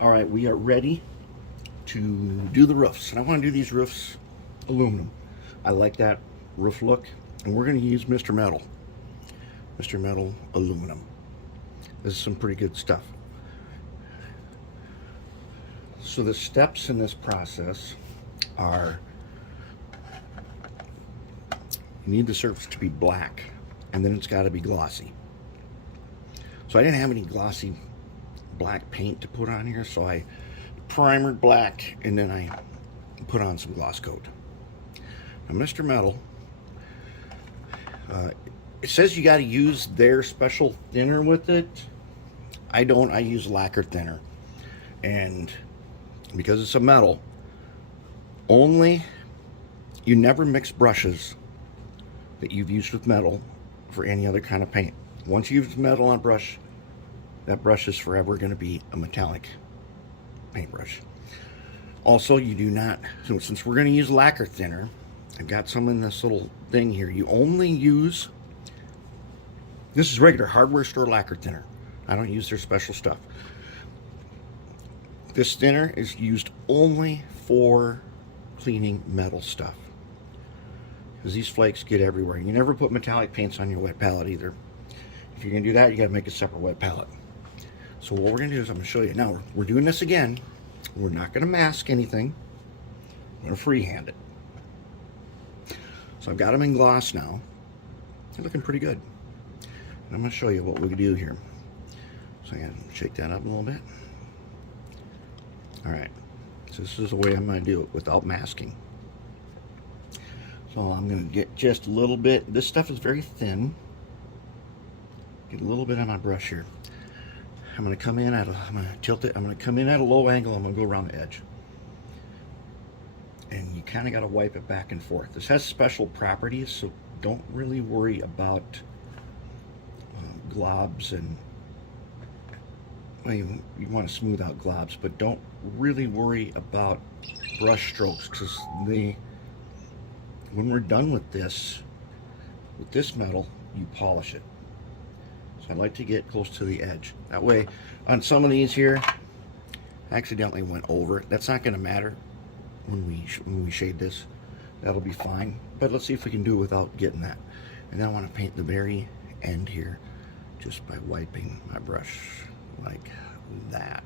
All right, we are ready to do the roofs. And I want to do these roofs aluminum. I like that roof look. And we're going to use Mr. Metal. Mr. Metal aluminum. This is some pretty good stuff. So the steps in this process are, you need the surface to be black, and then it's got to be glossy. So I didn't have any glossy black paint to put on here, so I primered black and then I put on some gloss coat. Now Mr. Metal, it says you got to use their special thinner with it. I don't. I use lacquer thinner, and because it's a metal, only, you never mix brushes that you've used with metal for any other kind of paint. Once you use metal on a brush, that brush is forever going to be a metallic paintbrush. Also, you do not, so since we're going to use lacquer thinner, I've got some in this little thing here. You only use, this is regular hardware store lacquer thinner. I don't use their special stuff. This thinner is used only for cleaning metal stuff, because these flakes get everywhere. You never put metallic paints on your wet palette either. If you're going to do that, you got to make a separate wet palette. So what we're going to do is I'm going to show you. Now, we're doing this again. We're not going to mask anything. I'm going to freehand it. So I've got them in gloss now. They're looking pretty good. And I'm going to show you what we can do here. So I'm going to shake that up a little bit. All right. So this is the way I'm going to do it without masking. So I'm going to get just a little bit. This stuff is very thin. Get a little bit on my brush here. I'm going to come in at a, I'm going to tilt it. I'm going to come in at a low angle. I'm going to go around the edge. And you kind of got to wipe it back and forth. This has special properties, so don't really worry about globs and, well, you want to smooth out globs, but don't really worry about brush strokes, because when we're done with this metal, you polish it. So I like to get close to the edge. That way, on some of these here, I accidentally went over it. That's not going to matter when we shade this. That'll be fine. But let's see if we can do it without getting that. And then I want to paint the very end here just by wiping my brush like that.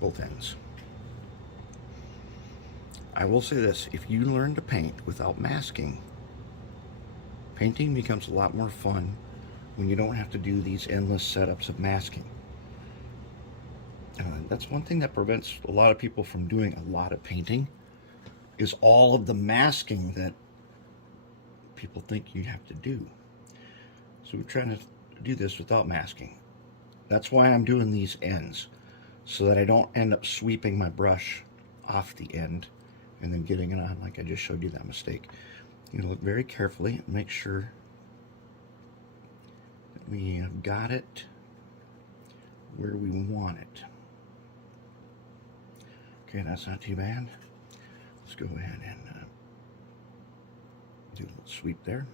Both ends. I will say this, if you learn to paint without masking, painting becomes a lot more fun when you don't have to do these endless setups of masking. That's one thing that prevents a lot of people from doing a lot of painting, is all of the masking that people think you have to do. So we're trying to do this without masking. That's why I'm doing these ends, so that I don't end up sweeping my brush off the end and then getting it on like I just showed you that mistake. You know, look very carefully, make sure that we have got it where we want it. Okay, that's not too bad. Let's go ahead and do a little sweep there.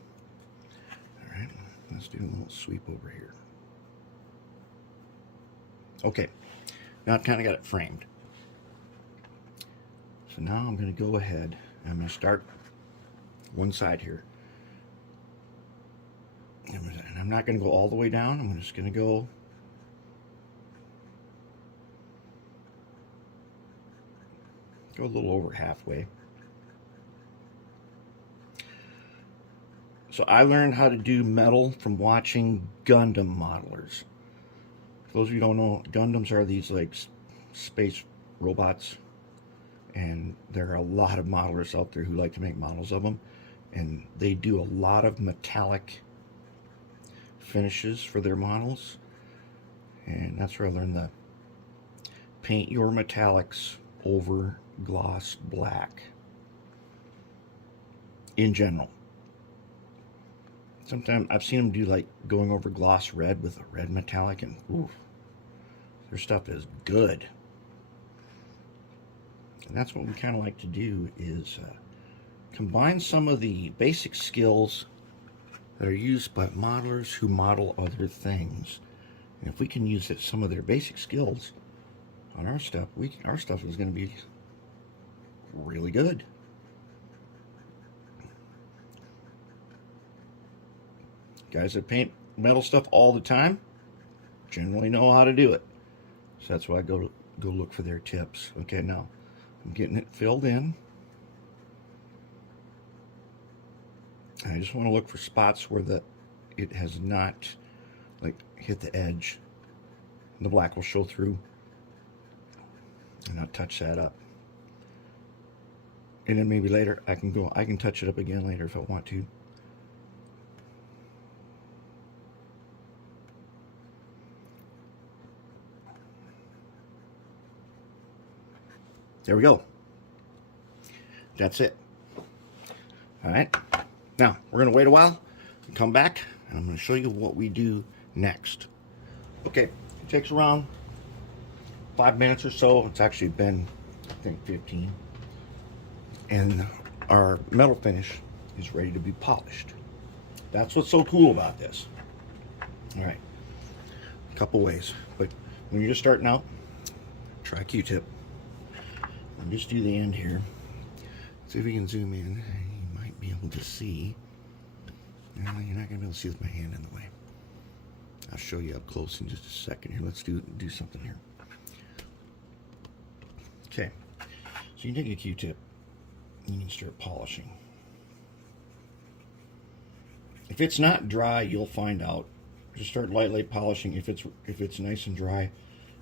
All right, let's do a little sweep over here. Okay, now I've kind of got it framed. So now I'm going to go ahead and I'm going to start one side here. And I'm not going to go all the way down. I'm just going to go a little over halfway. So I learned how to do metal from watching Gundam modelers. For those of you who don't know, Gundams are these like space robots, and there are a lot of modelers out there who like to make models of them, and they do a lot of metallic finishes for their models, and that's where I learned the paint your metallics over gloss black in general. Sometimes I've seen them do like going over gloss red with a red metallic, and ooh, their stuff is good. And that's what we kind of like to do, is combine some of the basic skills that are used by modelers who model other things. And if we can use some of their basic skills on our stuff. Our stuff was going to be really good. Guys that paint metal stuff all the time generally know how to do it. So that's why I go look for their tips. Okay, now I'm getting it filled in. I just want to look for spots where it has not like hit the edge. The black will show through, and I'll touch that up. And then maybe later I can touch it up again later if I want to. There we go. That's it. All right. Now, we're going to wait a while and come back, and I'm going to show you what we do next. Okay, it takes around 5 minutes or so. It's actually been, I think, 15. And our metal finish is ready to be polished. That's what's so cool about this. All right. A couple ways. But when you're just starting out, try a Q-tip. And just do the end here. See if you can zoom in. You might be able to see. No, you're not going to be able to see with my hand in the way. I'll show you up close in just a second here. Let's do something here. Okay. So you can take a Q-tip. You can start polishing. If it's not dry, you'll find out. Just start lightly polishing. If it's nice and dry,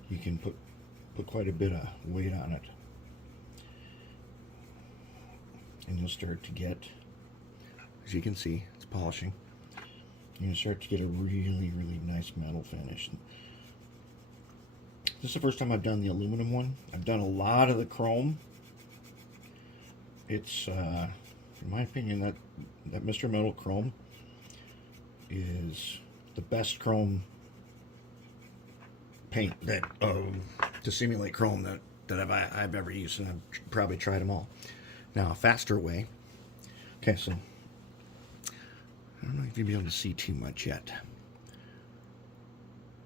you can put quite a bit of weight on it. And you'll start to get, as you can see, it's polishing. You'll start to get a really, really nice metal finish. This is the first time I've done the aluminum one. I've done a lot of the chrome. It's, in my opinion, that Mr. Metal Chrome is the best chrome paint that to simulate chrome that I've ever used, and I've probably tried them all. Now, a faster way. Okay, so I don't know if you'll be able to see too much yet.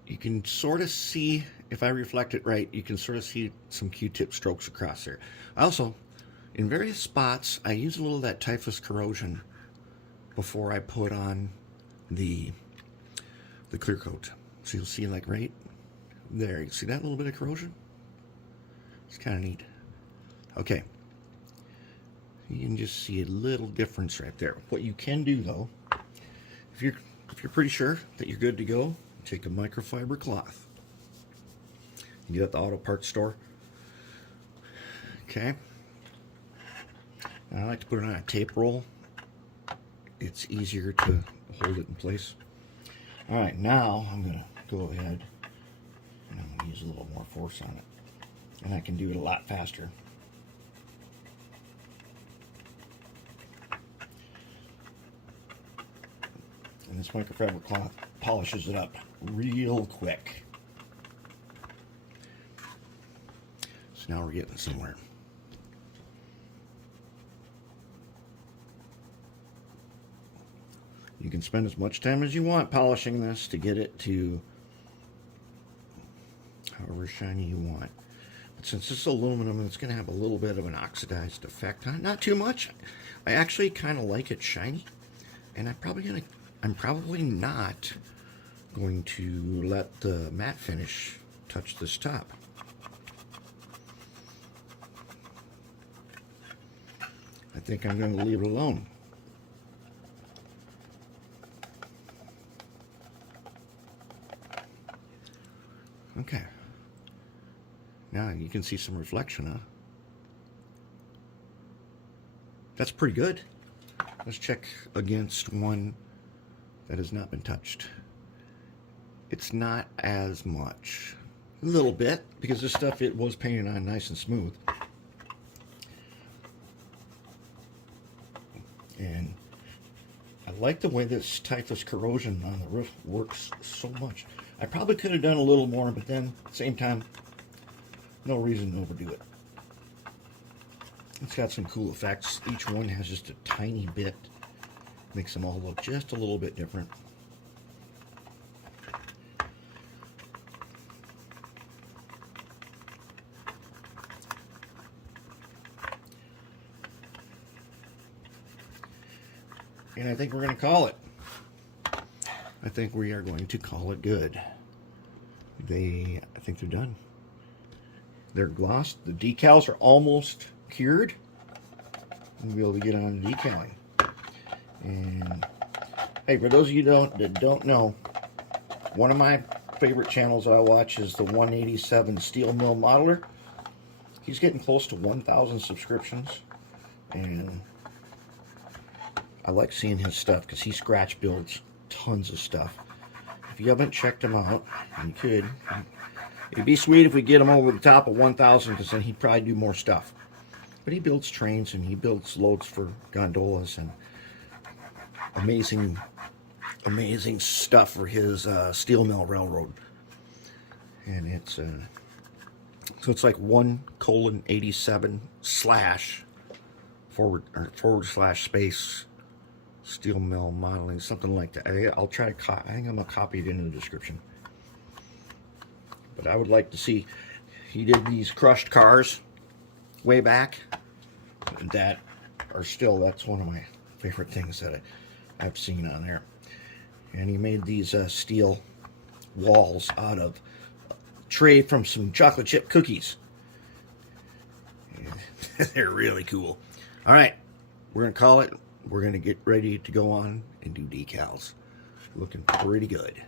You can sort of see, if I reflect it right, you can sort of see some Q-tip strokes across there. I also, in various spots, I use a little of that typhus corrosion before I put on the clear coat. So you'll see, like, right there, you see that little bit of corrosion? It's kind of neat. Okay. You can just see a little difference right there. What you can do, though, if you're pretty sure that you're good to go, take a microfiber cloth. You get at the auto parts store. Okay. And I like to put it on a tape roll. It's easier to hold it in place. All right, now I'm going to go ahead and I'm going to use a little more force on it. And I can do it a lot faster. And this microfiber cloth polishes it up real quick. So now we're getting somewhere. You can spend as much time as you want polishing this to get it to however shiny you want. But since it's aluminum, it's going to have a little bit of an oxidized effect on it. Not too much. I actually kind of like it shiny, and I'm probably not going to let the matte finish touch this top. I think I'm going to leave it alone. Okay. Now you can see some reflection, huh? That's pretty good. Let's check against one that has not been touched. It's not as much. A little bit, because this stuff, it was painted on nice and smooth. And I like the way this typhus corrosion on the roof works so much. I probably could have done a little more, but then at the same time, no reason to overdo it. It's got some cool effects. Each one has just a tiny bit. Makes them all look just a little bit different. And I think we're going to call it. I think we are going to call it good. I think they're done. They're glossed. The decals are almost cured. We'll be able to get on decaling. And hey, for those of you that don't know, one of my favorite channels that I watch is the 187 Steel Mill Modeler. He's getting close to 1,000 subscriptions, and I like seeing his stuff because he scratch builds tons of stuff. If you haven't checked him out, you could. It'd be sweet if we get him over the top of 1,000, because then he'd probably do more stuff. But he builds trains and he builds loads for gondolas and amazing stuff for his steel mill railroad. And it's so it's like 1:87// steel mill modeling, something like that. I'll try to I think I'm gonna copy it into the description. But I would like to see, he did these crushed cars way back that are still, that's one of my favorite things that I've seen on there. And he made these steel walls out of tray from some chocolate chip cookies. They're really cool. All right, we're gonna call it. We're gonna get ready to go on and do decals. Looking pretty good.